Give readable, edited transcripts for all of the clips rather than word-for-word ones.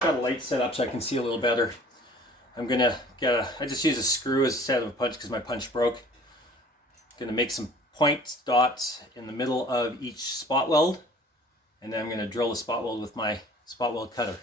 Got a light set up so I can see a little better. I'm gonna I just use a screw instead of a punch because my punch broke. Gonna make some point dots in the middle of each spot weld, and then I'm gonna drill the spot weld with my spot weld cutter.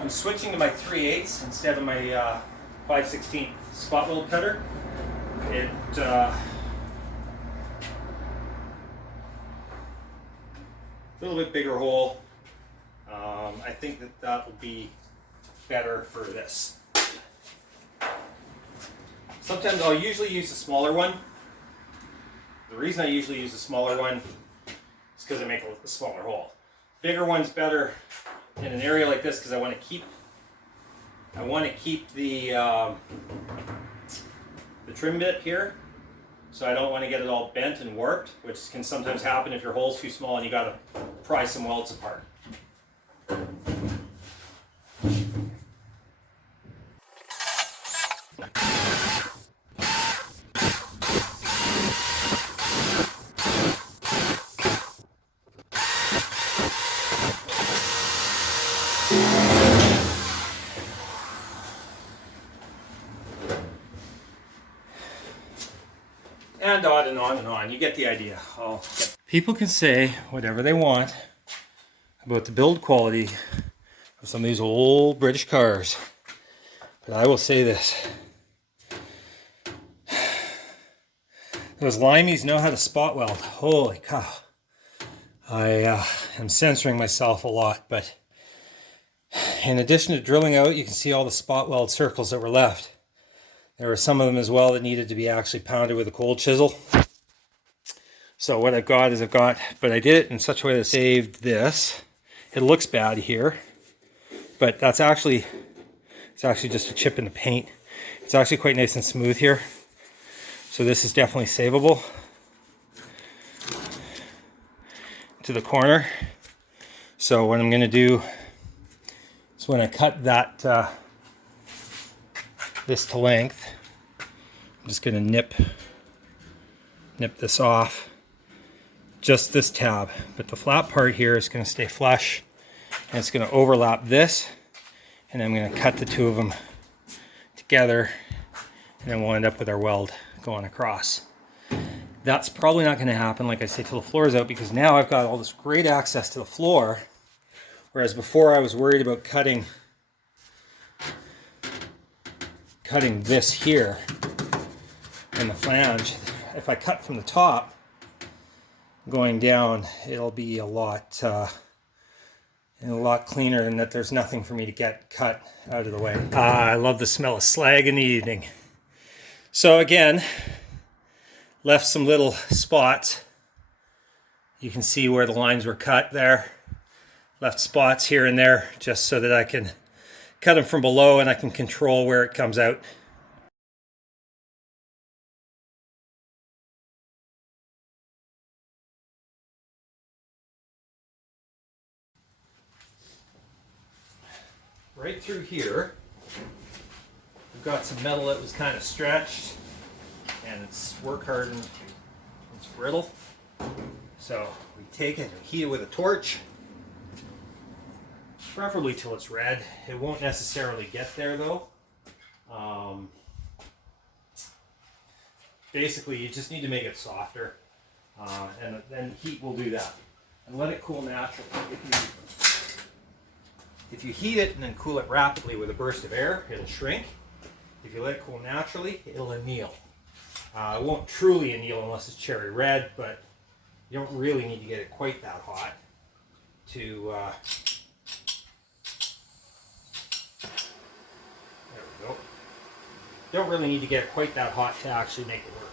I'm switching to my 3/8 instead of my 5/16 spot weld cutter. It a little bit bigger hole. I think that will be better for this. Sometimes I'll usually use a smaller one. The reason I usually use a smaller one is because I make a smaller hole. Bigger one's better in an area like this because I want to keep the trim bit here, so I don't want to get it all bent and warped, which can sometimes happen if your hole's too small and you got to pry some welds apart. And on and on and on. You get the idea. People can say whatever they want about the build quality of some of these old British cars, but I will say this. Those limeys know how to spot weld. Holy cow. I am censoring myself a lot, but in addition to drilling out, you can see all the spot weld circles that were left. There were some of them as well that needed to be actually pounded with a cold chisel. So what I've got, but I did it in such a way that saved this. It looks bad here, but it's actually just a chip in the paint. It's actually quite nice and smooth here. So this is definitely savable to the corner. So what I'm going to do is when I cut that this to length, I'm just going to nip this off, just this tab, but the flat part here is going to stay flush, and it's going to overlap this, and I'm going to cut the two of them together, and then we'll end up with our weld going across. That's probably not going to happen, like I say, till the floor is out, because now I've got all this great access to the floor, whereas before I was worried about cutting this here in the flange. If I cut from the top going down, it'll be a lot cleaner, and that there's nothing for me to get cut out of the way. I love the smell of slag in the evening. So again, left some little spots. You can see where the lines were cut there. Left spots here and there just so that I can cut them from below and I can control where it comes out. Right through here, we've got some metal that was kind of stretched, and it's work hardened, it's brittle. So we take it and heat it with a torch, preferably till it's red. It won't necessarily get there though. Basically, you just need to make it softer, and then heat will do that. And let it cool naturally. If you heat it and then cool it rapidly with a burst of air, it'll shrink. If you let it cool naturally, it'll anneal. It won't truly anneal unless it's cherry red, but you don't really need to get it quite that hot to Don't really need to get it quite that hot to actually make it work.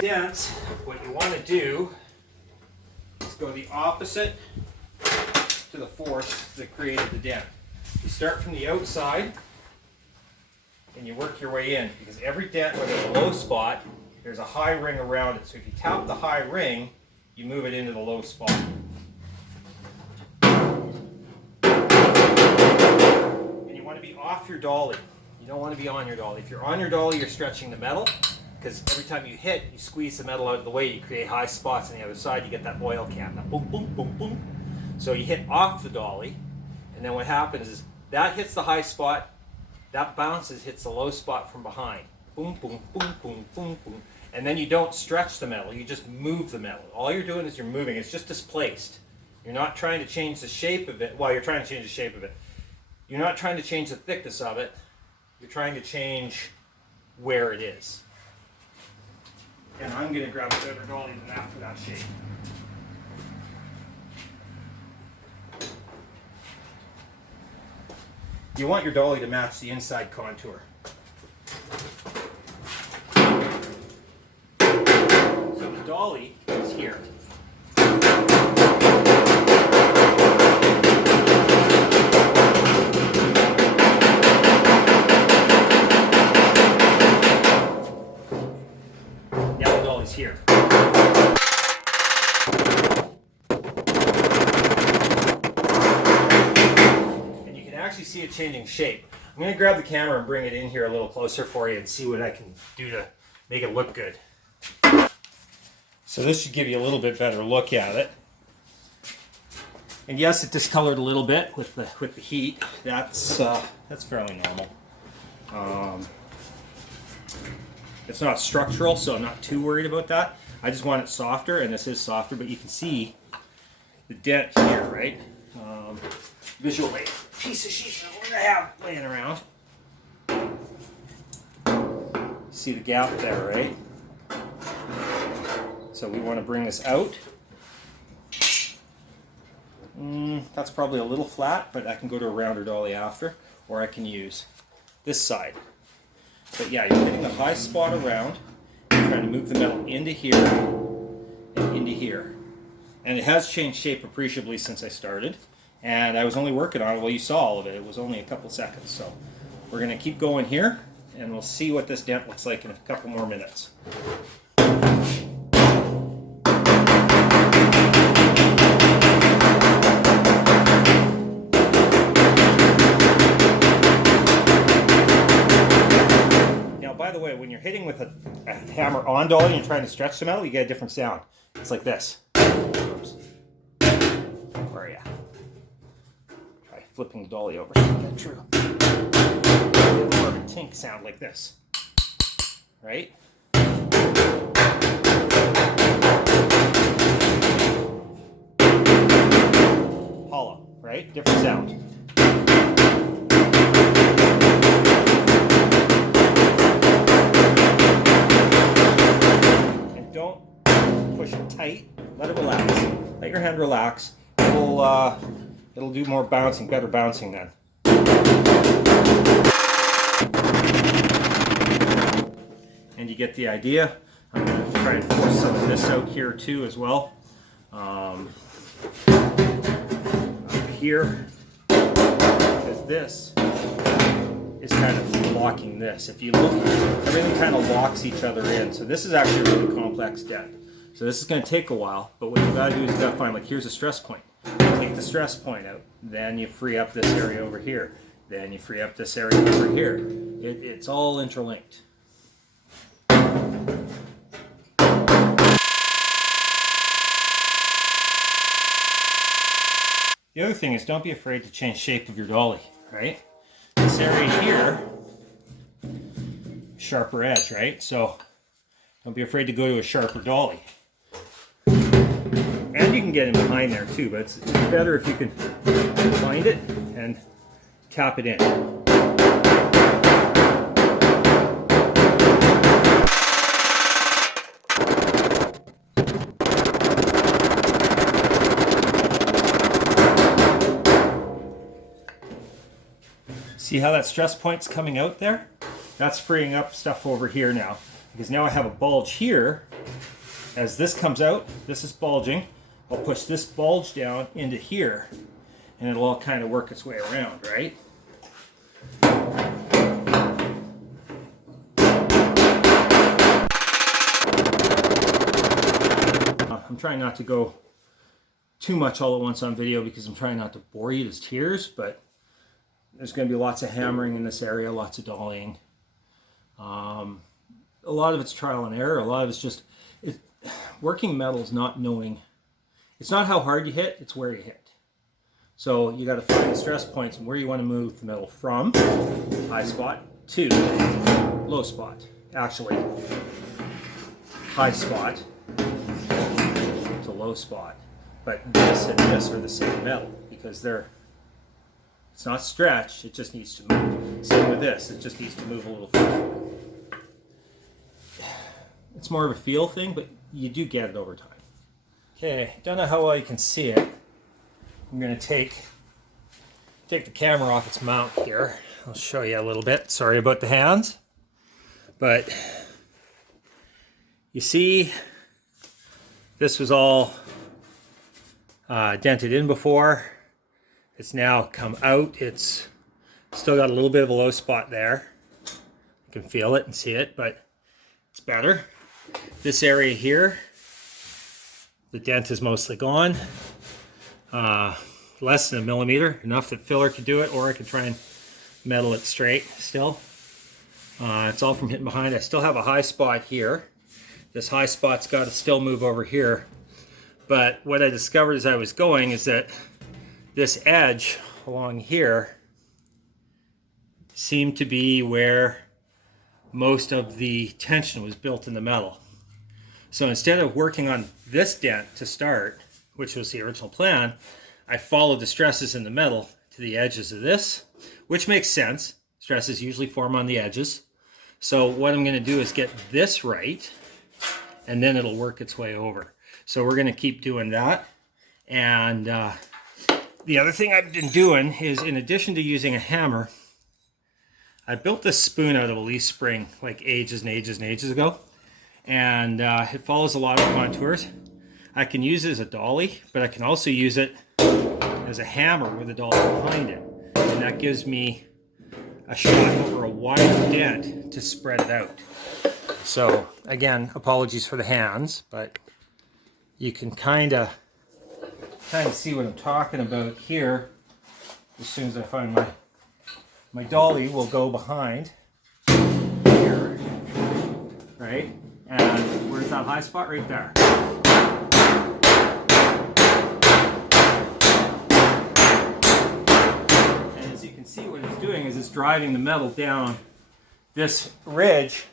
Dents, what you want to do is go the opposite to the force that created the dent. You start from the outside and you work your way in, because every dent where there's a low spot, there's a high ring around it. So if you tap the high ring, you move it into the low spot. And you want to be off your dolly. You don't want to be on your dolly. If you're on your dolly, you're stretching the metal, because every time you hit, you squeeze the metal out of the way, you create high spots on the other side, you get that oil can, that boom, boom, boom, boom. So you hit off the dolly, and then what happens is that hits the high spot, that bounces, hits the low spot from behind. Boom, boom, boom, boom, boom, boom. And then you don't stretch the metal, you just move the metal. All you're doing is you're moving, it's just displaced. You're not trying to change the shape of it. Well, you're trying to change the shape of it. You're not trying to change the thickness of it. You're trying to change where it is. And I'm going to grab a better dolly than that for that shape. You want your dolly to match the inside contour. So the dolly is here. Now the dolly's here. Actually see it changing shape. I'm going to grab the camera and bring it in here a little closer for you and see what I can do to make it look good. So this should give you a little bit better look at it. And yes, it discolored a little bit with the heat. That's fairly normal. It's not structural, so I'm not too worried about that. I just want it softer, and this is softer, but you can see the dent here, right? Visual aid. Piece of sheet metal I have laying around. See the gap there, right? So we want to bring this out. That's probably a little flat, but I can go to a rounder dolly after, or I can use this side. But yeah, you're hitting the high spot around, you're trying to move the metal into here and into here. And it has changed shape appreciably since I started. And I was only working on it, well, you saw all of it. It was only a couple seconds. So we're going to keep going here, and we'll see what this dent looks like in a couple more minutes. Now, by the way, when you're hitting with a hammer on dolly and you're trying to stretch the metal, you get a different sound. It's like this. Oops. Where are you? Flipping the dolly over so you get true. More of a tink sound like this, right? Hollow, right? Different sound. And don't push it tight. Let it relax. Let your hand relax. It'll do more bouncing, better bouncing then. And you get the idea. I'm going to try and force some of this out here too as well. Up here, because this is kind of blocking this. If you look, everything kind of locks each other in. So this is actually a really complex dent. So this is going to take a while, but what you got to do is you got to find, like, here's a stress point. Take the stress point out, then you free up this area over here, then you free up this area over here. It's all interlinked. The other thing is, don't be afraid to change shape of your dolly, right? This area here, sharper edge, right? So don't be afraid to go to a sharper dolly. And you can get in behind there too, but it's better if you can find it and tap it in. See how that stress point's coming out there? That's freeing up stuff over here now. Because now I have a bulge here. As this comes out, this is bulging. I'll push this bulge down into here. And it'll all kind of work its way around, right? I'm trying not to go too much all at once on video because I'm trying not to bore you to tears, but there's going to be lots of hammering in this area, lots of dollying. A lot of it's trial and error. A lot of it's just working metal is not knowing. It's not how hard you hit, it's where you hit. So you got to find the stress points and where you want to move the metal from high spot to low spot. Actually, high spot to low spot. But this and this are the same metal because it's not stretched, it just needs to move. Same with this, it just needs to move a little further. It's more of a feel thing, but you do get it over time. Okay, don't know how well you can see it. I'm going to take the camera off its mount here. I'll show you a little bit. Sorry about the hands. But you see, this was all dented in before. It's now come out. It's still got a little bit of a low spot there. You can feel it and see it, but it's better. This area here, the dent is mostly gone. Less than a millimeter, enough that filler could do it, or I could try and metal it straight still. It's all from hitting behind. I still have a high spot here. This high spot's got to still move over here. But what I discovered as I was going is that this edge along here seemed to be where most of the tension was built in the metal. So instead of working on this dent to start, which was the original plan, I followed the stresses in the metal to the edges of this, which makes sense. Stresses usually form on the edges. So what I'm going to do is get this right, and then it'll work its way over. So we're going to keep doing that. And the other thing I've been doing is, in addition to using a hammer, I built this spoon out of a leaf spring like ages and ages and ages ago. And it follows a lot of contours. I can use it as a dolly, but I can also use it as a hammer with a dolly behind it. And that gives me a shot over a wider dent to spread it out. So again, apologies for the hands, but you can kind of see what I'm talking about here. As soon as I find my dolly will go behind here, right? And where's that high spot? Right there. And as you can see, what it's doing is it's driving the metal down. This ridge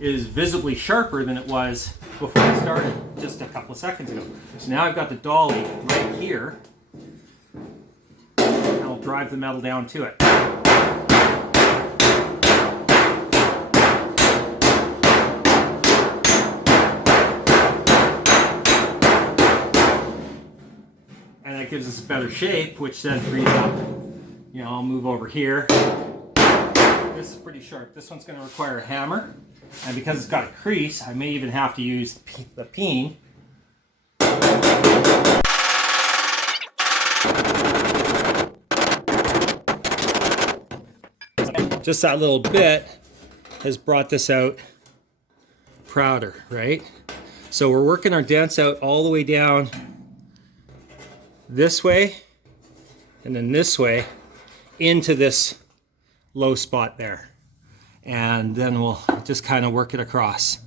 is visibly sharper than it was before I started just a couple of seconds ago. So now I've got the dolly right here, and I'll drive the metal down to it. And that gives us a better shape, which then frees up. You know, I'll move over here. This is pretty sharp. This one's going to require a hammer. And because it's got a crease, I may even have to use the peen. Just that little bit has brought this out prouder, right? So we're working our dents out all the way down this way and then this way into this low spot there. And then we'll just kind of work it across.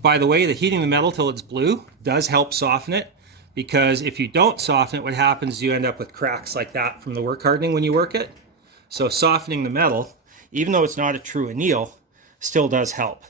By the way, the heating the metal till it's blue does help soften it, because if you don't soften it, what happens is you end up with cracks like that from the work hardening when you work it. So softening the metal, even though it's not a true anneal, still does help.